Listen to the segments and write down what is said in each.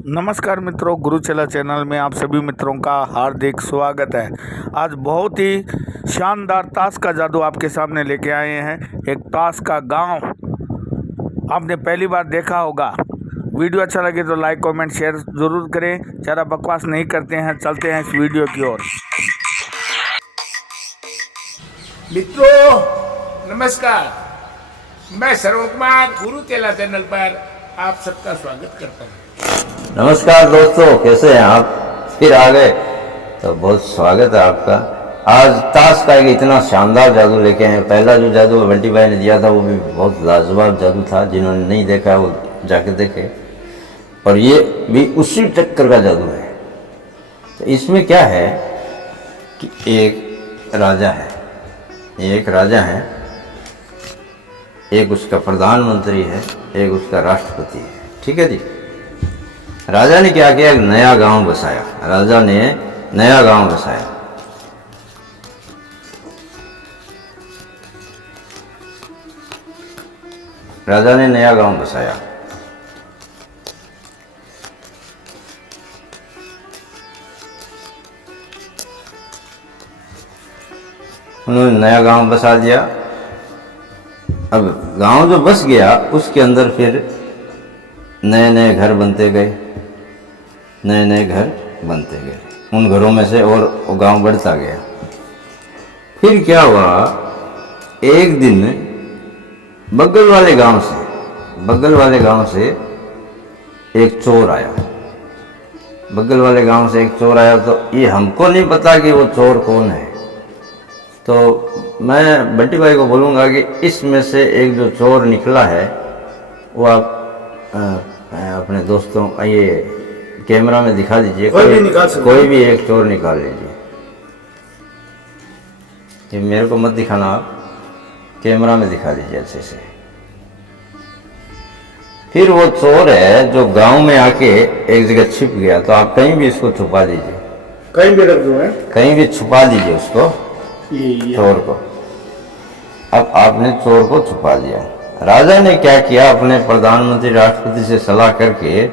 नमस्कार मित्रों, गुरुचेला चैनल में आप सभी मित्रों का हार्दिक स्वागत है। आज बहुत ही शानदार ताश का जादू आपके सामने लेके आए हैं। एक ताश का गांव आपने पहली बार देखा होगा। वीडियो अच्छा लगे तो लाइक कमेंट शेयर ज़रूर करें। ज़्यादा बकवास नहीं करते हैं, चलते हैं इस वीडियो की ओर। मित्रों नमस्कार, मैं श्रवण कुमार गुरुचेला चैनल पर आप सबका स्वागत करता हूँ। नमस्कार दोस्तों, कैसे हैं आप? फिर आ गए तो बहुत स्वागत है आपका। आज ताश का एक इतना शानदार जादू लेके आए। पहला जो जादू बंटी भाई ने दिया था वो भी बहुत लाजवाब जादू था। जिन्होंने नहीं देखा वो जाके देखे। और ये भी उसी टक्कर का जादू है। तो इसमें क्या है कि एक राजा है, एक उसका प्रधानमंत्री है, एक उसका राष्ट्रपति है। ठीक है जी। राजा ने क्या किया? एक नया गांव बसाया। राजा ने नया गांव बसाया। राजा ने नया गांव बसाया। उन्होंने नया गांव बसा दिया। अब गांव जो बस गया उसके अंदर फिर नए नए घर बनते गए, उन घरों में से और गांव बढ़ता गया। फिर क्या हुआ, एक दिन बगल वाले गांव से एक चोर आया। तो ये हमको नहीं पता कि वो चोर कौन है। तो मैं बंटी भाई को बोलूँगा कि इसमें से एक जो चोर निकला है वो आप अपने दोस्तों ये कैमरा में दिखा दीजिए। कोई भी एक चोर निकाल लीजिए। ये मेरे को मत दिखाना, आप कैमरा में दिखा दीजिए अच्छे से। फिर वो चोर है जो गांव में आके एक जगह छिप गया। तो आप कहीं भी इसको छुपा दीजिए, कहीं भी रख दो है, कहीं भी छुपा दीजिए उसको, चोर को। अब आपने चोर को छुपा दिया। राजा ने क्या किया, अपने प्रधानमंत्री राष्ट्रपति से सलाह करके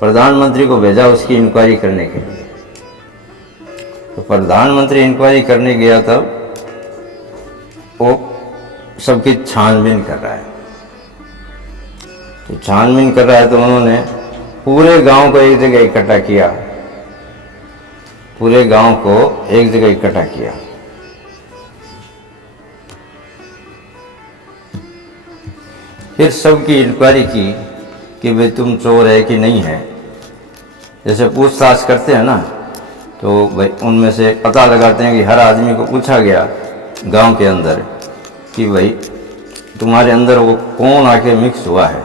प्रधानमंत्री को भेजा उसकी इंक्वायरी करने के लिए। तो प्रधानमंत्री इंक्वायरी करने गया तब वो सबकी छानबीन कर रहा है। तो उन्होंने पूरे गांव को एक जगह इकट्ठा किया। फिर सबकी इंक्वायरी की कि भाई तुम चोर है कि नहीं है। जैसे पूछताछ करते हैं ना, तो भाई उनमें से पता लगाते हैं कि हर आदमी को पूछा गया गांव के अंदर कि भाई तुम्हारे अंदर वो कौन आके मिक्स हुआ है।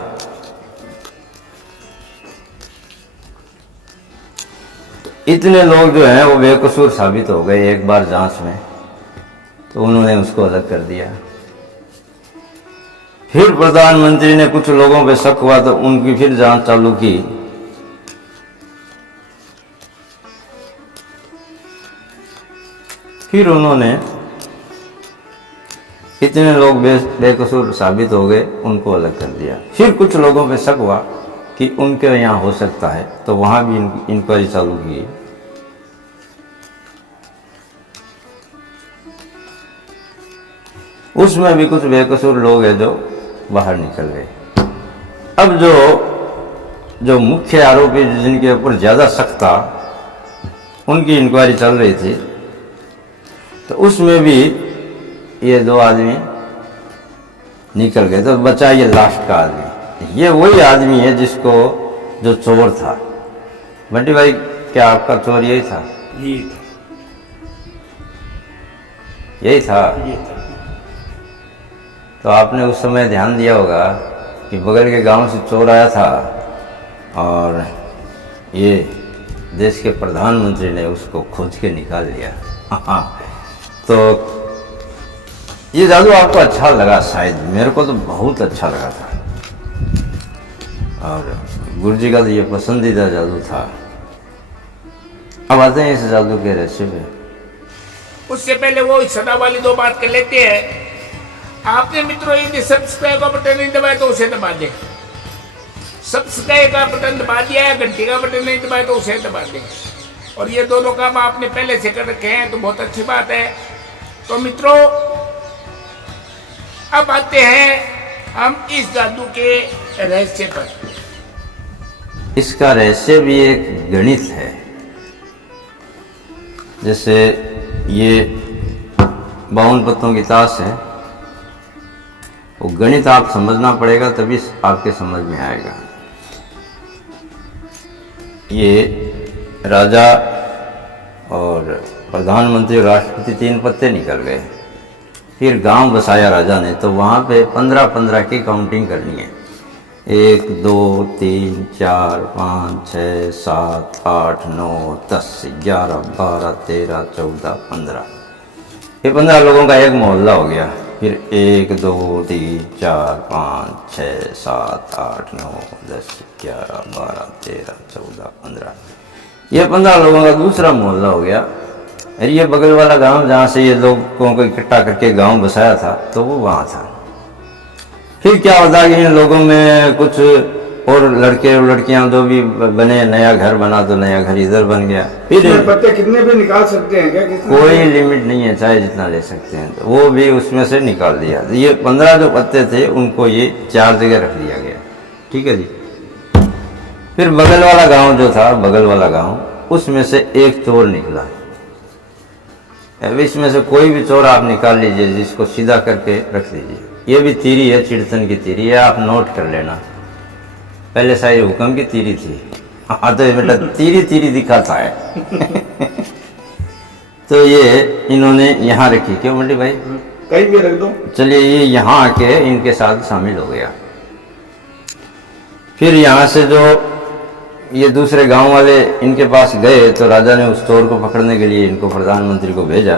इतने लोग जो हैं वो बेकसूर साबित हो गए एक बार जांच में। तो उन्होंने उसको अलग कर दिया। फिर प्रधानमंत्री ने कुछ लोगों पे शक हुआ तो उनकी फिर जांच चालू की। फिर उन्होंने इतने लोग बेकसूर साबित हो गए, उनको अलग कर दिया। फिर कुछ लोगों पे शक हुआ कि उनके यहाँ हो सकता है, तो वहां भी इंक्वायरी चालू की। उसमें भी कुछ बेकसूर लोग हैं जो बाहर निकल गए। अब जो मुख्य आरोपी जिनके ऊपर ज्यादा शक था उनकी इंक्वायरी चल रही थी। तो उसमें भी ये दो आदमी निकल गए। तो बचा ये लास्ट का आदमी। ये वही आदमी है जिसको जो चोर था। बंटी भाई, क्या आपका चोर यही था? यही था। तो आपने उस समय ध्यान दिया होगा कि बगल के गांव से चोर आया था और ये देश के प्रधानमंत्री ने उसको खोज के निकाल लिया। तो ये जादू आपको अच्छा लगा शायद। मेरे को तो बहुत अच्छा लगा था और गुरुजी का तो ये पसंदीदा जादू था। अब आते हैं इस जादू के रहस्य पे। उससे पहले वो सदा वाली दो बात कर लेते हैं। आपने मित्रों यदि सब्सक्राइब का बटन नहीं दबाया तो उसे दबा दे। सब्सक्राइब का बटन दबा दिया है, घंटी का बटन नहीं दबाया तो उसे दबा दें। और ये दोनों काम आपने पहले से कर रखे हैं तो बहुत अच्छी बात है। तो मित्रों, अब आते हैं हम इस जादू के रहस्य पर। इसका रहस्य भी एक गणित है। जैसे ये 52 पत्तों की ताश है, वो गणित आप समझना पड़ेगा तभी आपके समझ में आएगा। ये राजा और प्रधानमंत्री और राष्ट्रपति 3 पत्ते निकल गए। फिर गांव बसाया राजा ने, तो वहाँ पे 15-15 की काउंटिंग करनी है। 1 2 3 4 5 6 7 8 9 10 11 12 13 14 15। ये 15 लोगों का एक मोहल्ला हो गया। फिर 1 2 3 4 5 6 7 8 9 10 11 12 13 14 15। ये 15 लोगों का दूसरा मोहल्ला हो गया। और ये बगल वाला गांव जहाँ से ये लोगों को इकट्ठा करके गांव बसाया था, तो वो वहाँ था। फिर क्या होता कि इन लोगों में कुछ और लड़के और लड़कियां जो भी बने, नया घर बना तो नया घर इधर बन गया। फिर पत्ते कितने भी निकाल सकते हैं क्या? कोई लिमिट नहीं है, चाहे जितना ले सकते हैं। तो वो भी उसमें से निकाल दिया। ये 15 जो पत्ते थे उनको ये 4 जगह रख दिया गया। ठीक है जी। फिर बगल वाला गांव जो था, बगल वाला गांव, उसमें से एक चोर निकला। अब इसमें से कोई भी चोर आप निकाल लीजिए, जिसको सीधा करके रख दीजिए। ये भी तीरी है, चिड़तन की तीरी है, आप नोट कर लेना। पहले शायद हुक्म की तीरी थी। हाँ, तो बेटा तीरी तीरी दिखाता है। तो ये इन्होंने यहाँ रखी। क्यों मंडी भाई? कहीं भी रख दो। चलिए, ये यहाँ आके इनके साथ शामिल हो गया। फिर यहाँ से जो ये दूसरे गांव वाले इनके पास गए, तो राजा ने उस चोर को पकड़ने के लिए इनको प्रधानमंत्री को भेजा।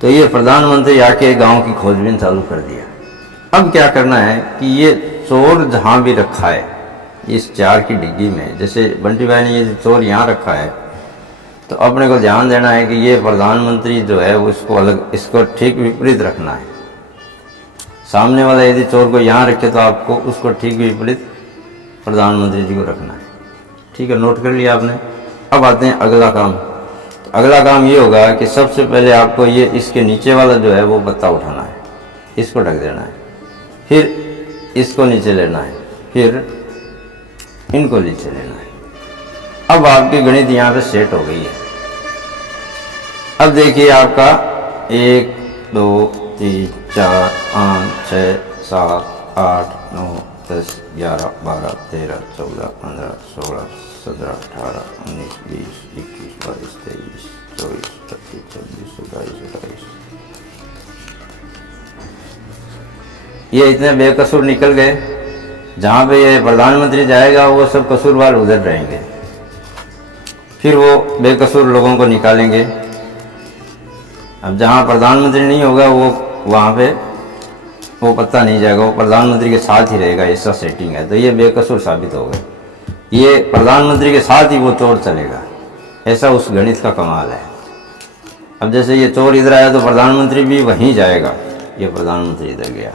तो ये प्रधानमंत्री आके गांव की खोजबीन चालू कर दिया। अब क्या करना है कि ये चोर जहां भी रखा है, इस 4 की डिग्गी में, जैसे बंटी भाई ने ये चोर यहाँ रखा है, तो अपने को ध्यान देना है कि ये प्रधानमंत्री जो है वो इसको अलग, इसको ठीक विपरीत रखना है। सामने वाला यदि चोर को यहाँ रखे तो आपको उसको ठीक विपरीत प्रधानमंत्री जी को रखना है। ठीक है, नोट कर लिया आपने। अब आते हैं अगला काम। तो अगला काम ये होगा कि सबसे पहले आपको ये इसके नीचे वाला जो है वो पत्ता उठाना है, इसको ढक देना है। फिर इसको नीचे लेना है, फिर इनको नीचे लेना है। अब आपकी गणित यहाँ पे सेट हो गई है। अब देखिए आपका 1 2 3 4 5 6 7 8 9 10 11 12 13 14 15 16 17 18 19 20 21 22 23 24 25 26 27 28। ये इतने बेकसूर निकल गए। जहाँ पे ये प्रधानमंत्री जाएगा वो सब कसूरवार उधर रहेंगे। फिर वो बेकसूर लोगों को निकालेंगे। अब जहाँ प्रधानमंत्री नहीं होगा वो वहाँ पे वो पत्ता नहीं जाएगा, वो प्रधानमंत्री के साथ ही रहेगा। ऐसा सेटिंग है। तो ये बेकसूर साबित हो गए। ये प्रधानमंत्री के साथ ही वो चोर चलेगा। ऐसा उस गणित का कमाल है। अब जैसे ये चोर इधर आया तो प्रधानमंत्री भी वहीं जाएगा। ये प्रधानमंत्री इधर गया,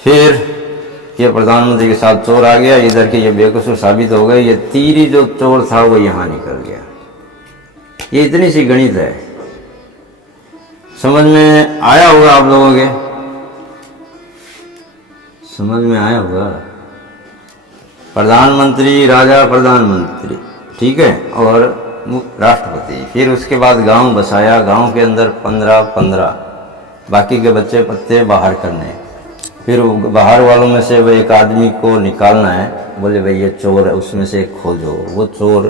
फिर ये प्रधानमंत्री के साथ चोर आ गया इधर के, ये बेकसूर साबित हो गए। ये तीरी जो चोर था वो यहाँ निकल गया। ये इतनी सी गणित है। समझ में आया होगा आप लोगों के? समझ में आया होगा। प्रधानमंत्री, राजा, प्रधानमंत्री, ठीक है, और राष्ट्रपति। फिर उसके बाद गांव बसाया। गांव के अंदर 15-15, बाकी के बच्चे पत्ते बाहर करने। फिर बाहर वालों में से वो एक आदमी को निकालना है। बोले भाई ये चोर है, उसमें से एक खोजो। वो चोर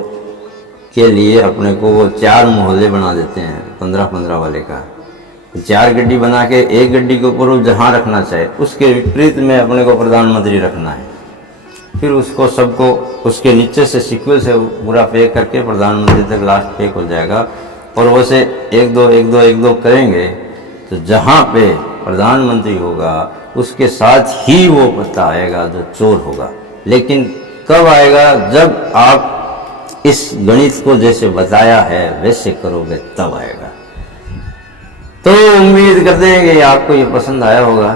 के लिए अपने को वो 4 मोहल्ले बना देते हैं 15-15 वाले का। 4 गड्डी बना के एक गड्डी के ऊपर वो जहाँ रखना चाहे उसके विपरीत में अपने को प्रधानमंत्री रखना है। फिर उसको सबको उसके नीचे से सिक्वल से पूरा पैक करके प्रधानमंत्री तक लास्ट पैक हो जाएगा। और वैसे 1 2 1 2 1 2 करेंगे तो जहाँ पे प्रधानमंत्री होगा उसके साथ ही वो पत्ता आएगा जो चोर होगा। लेकिन कब आएगा? जब आप इस गणित को जैसे बताया है वैसे करोगे तब आएगा। तो उम्मीद करते हैं कि आपको ये पसंद आया होगा।